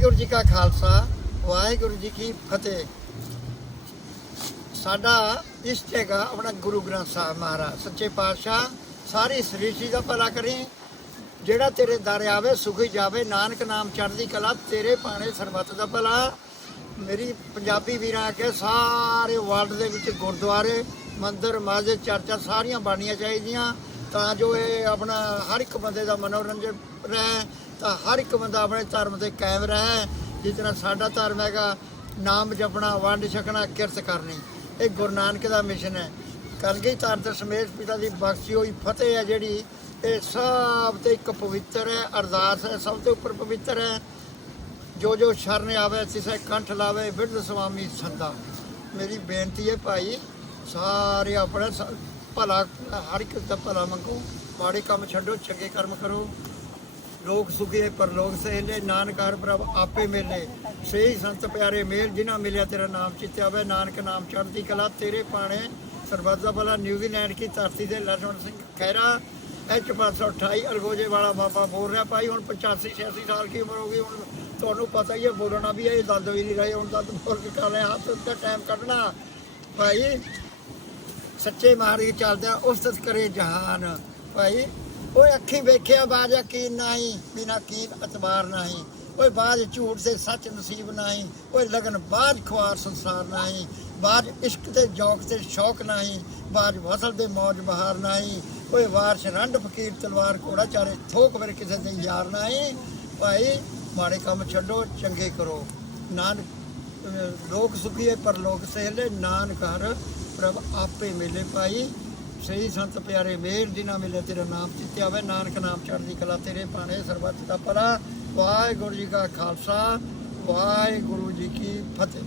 ਵਾਹਿਗੁਰੂ ਜੀ ਕਾ ਖਾਲਸਾ, ਵਾਹਿਗੁਰੂ ਜੀ ਕੀ ਫਤਿਹ। ਸਾਡਾ ਇਸ਼ਟ ਹੈਗਾ ਆਪਣਾ ਗੁਰੂ ਗ੍ਰੰਥ ਸਾਹਿਬ ਮਹਾਰਾਜ, ਸੱਚੇ ਪਾਤਸ਼ਾਹ, ਸਾਰੀ ਸ੍ਰਿਸ਼ਟੀ ਦਾ ਭਲਾ ਕਰੀ। ਜਿਹੜਾ ਤੇਰੇ ਦਰ ਆਵੇ, ਸੁਖੀ ਜਾਵੇ, ਨਾਨਕ ਨਾਮ ਚੜ੍ਹਦੀ ਕਲਾ, ਤੇਰੇ ਪਾਣੇ ਸਰਬੱਤ ਦਾ ਭਲਾ। ਮੇਰੀ ਪੰਜਾਬੀ ਵੀਰਾਂ ਕੇ ਸਾਰੇ ਵਰਲਡ ਦੇ ਵਿੱਚ ਗੁਰਦੁਆਰੇ, ਮੰਦਿਰ, ਮਸਜਿਦ, ਚਰਚਾ ਸਾਰੀਆਂ ਬਣਨੀਆਂ ਚਾਹੀਦੀਆਂ। ਤਾਂ ਜੋ ਇਹ ਆਪਣਾ ਹਰ ਇੱਕ ਬੰਦੇ ਦਾ ਮਨੋਰੰਜਨ ਰਹੇ, ਤਾਂ ਹਰ ਇੱਕ ਬੰਦਾ ਆਪਣੇ ਧਰਮ ਤੇ ਕਾਇਮ ਰਹੇ। ਜਿਸ ਤਰ੍ਹਾਂ ਸਾਡਾ ਧਰਮ ਹੈਗਾ, ਨਾਮ ਜਪਣਾ, ਵੰਡ ਛਕਣਾ, ਕਿਰਤ ਕਰਨੀ। ਇਹ ਗੁਰੂ ਨਾਨਕ ਦਾ ਮਿਸ਼ਨ ਹੈ। ਕਲਗੀ ਧਰ ਸਮੇਤ ਪਿਤਾ ਦੀ ਬਖਸ਼ੀ ਹੋਈ ਫਤਿਹ ਹੈ ਜਿਹੜੀ, ਇਹ ਸਭ ਤੇ ਇੱਕ ਪਵਿੱਤਰ ਹੈ, ਅਰਦਾਸ ਹੈ, ਸਭ ਤੋਂ ਉੱਪਰ ਪਵਿੱਤਰ ਹੈ। ਜੋ ਜੋ ਸ਼ਰਨ ਆਵੇ, ਤਿਸੇ ਕੰਠ ਲਾਵੇ ਬਿਰਧ ਸੁਆਮੀ ਸੰਦਾ ਮੇਰੀ ਬੇਨਤੀ ਹੈ ਭਾਈ, ਸਾਰੇ ਆਪਣੇ ਸ- ਭਲਾ ਹਰ ਇੱਕ ਦਾ ਭਲਾ ਮੰਗੋ ਮਾੜੇ ਕੰਮ ਛੱਡੋ ਚੰਗੇ ਕਰਮ ਕਰੋ। ਲੋਕ ਸੁਖੀ ਪਰ ਲੋਕ ਸਹਿਲੇ। ਨਾਨਕ ਪ੍ਰਭ ਆਪੇ ਮਿਲੇ। ਸਹੀ ਸੰਤ ਪਿਆਰੇ ਮੇਲ ਜਿਨ੍ਹਾਂ ਮਿਲਿਆ ਤੇਰਾ ਨਾਮ ਚਿੱਤੇ ਆਵੇ ਨਾਨਕ ਨਾਮ ਚੜ੍ਹਦੀ ਕਲਾ ਤੇਰੇ ਪਾਣੇ ਸਰਬੱਤ ਭਲਾ। ਨਿਊਜ਼ੀਲੈਂਡ ਕੀ ਧਰਤੀ ਦੇ ਲਖਨ ਸਿੰਘ ਖੈਰਾ ਐਚ 528 ਅਲਗੋਜੇ ਵਾਲਾ ਬਾਬਾ ਬੋਲ ਰਿਹਾ ਭਾਈ ਹੁਣ 85 86 ਸਾਲ ਦੀ ਉਮਰ ਹੋ ਗਈ? ਹੁਣ ਤੁਹਾਨੂੰ ਪਤਾ ਹੀ ਹੈ ਬੋਲਣਾ ਵੀ ਹੈ, ਇਹ ਦੰਦ ਵੀ ਨਹੀਂ ਰਹੇ। ਹੁਣ ਦੰਦ ਬੋਲ ਕੇ ਕਰ ਰਹੇ ਹੱਥ ਉੱਤੇ ਟਾਈਮ ਕੱਢਣਾ। ਭਾਈ ਸੱਚੇ ਮਾਰਗ ਚੱਲਦਾ ਉਸਤਤ ਕਰੇ ਜਹਾਨ। ਭਾਈ, ਓਏ ਅੱਖੀ ਵੇਖਿਆ ਬਾਜ ਯਕੀਨ ਨਹੀਂ, ਬਿਨਾ ਕੀਨ ਅਤਬਾਰ ਨਹੀਂ। ਓਏ ਬਾਜ ਝੂਠ ਤੇ ਸੱਚ ਨਸੀਬ ਨਹੀਂ, ਓਏ ਲਗਨ ਬਾਜ ਖੁਆਰ ਸੰਸਾਰ ਨਹੀਂ। ਬਾਜ ਇਸ਼ਕ ਤੇ ਜੌਕ ਤੇ ਸ਼ੌਕ ਨਹੀਂ, ਬਾਜ ਵਸਲ ਦੇ ਮੌਜ ਬਹਾਰ ਨਹੀਂ। ਓਏ ਵਾਰਸ਼ ਰੰਡ ਫਕੀਰ ਤਲਵਾਰ ਕੋੜਾ ਚਾਰੇ ਥੋਕ ਮੇਰੇ ਕਿਸੇ ਦੇ ਯਾਰ ਨਹੀਂ। ਭਾਈ, ਮਾੜੇ ਕੰਮ ਛੱਡੋ, ਚੰਗੇ ਕਰੋ। ਨਾਨਕ ਲੋਕ ਸੁਖੀਏ ਪਰ ਲੋਕ ਸਹਿਲੇ ਨਾਨਕ ਹਰ ਪ੍ਰਭ ਆਪੇ ਮਿਲੇ ਭਾਈ ਸਹੀ ਸੰਤ ਪਿਆਰੇ ਮੇਰ, ਜਿਨ੍ਹਾਂ ਮਿਲੇ ਤੇਰਾ ਨਾਮ ਚਿੱਤੇ ਆਵੇ ਨਾਨਕ ਨਾਮ ਚੜ੍ਹਦੀ ਕਲਾ ਤੇਰੇ ਪਾਣੇ ਸਰਬੱਤ ਦਾ ਭਲਾ। ਵਾਹਿਗੁਰੂ ਜੀ ਕਾ ਖਾਲਸਾ, ਵਾਹਿਗੁਰੂ ਜੀ ਕੀ ਫਤਿਹ।